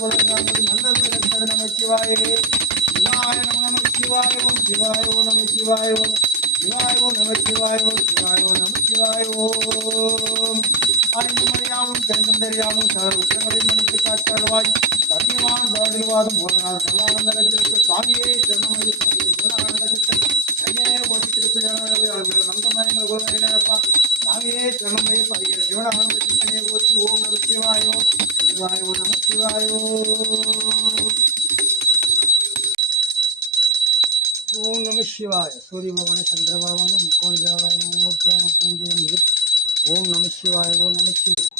நல்லது நடந்தது. நமச்சிவாயே. சிவாய நமச்சிவாய ஓம் சிவாய ஓம் நமச்சிவாய ஓம் சிவாய ஓம் நமச்சிவாய ஓம் சிவாய ஓம் நமச்சிவாய ஓம். அறிந்தும் அறியாமும் தெரிந்தும் தெரியாமும் சகல உத்தரங்களை மன்னித்து காத்தருள்வாய். சத்தியமான பாடல்வாதம் போதனார் சதானந்த கட்சிக்கு சுவாமியே சரணமதி ஐயனே போட்டி திருப்பி மங்கமயங்கள் கோவினப்பா சாமியே சரணமய பதிகிற சிவனானந்த சித்தனையை போற்றி ஓம் நம சிவாயோ சிவாயோ நம சிவாயோ ஓம் நம சிவாய. சூரிய பவன சந்திர பவன முக்கோண தேவாய மூர்த்தியான ஓம் நம சிவாய ஓம் நம சிவாய.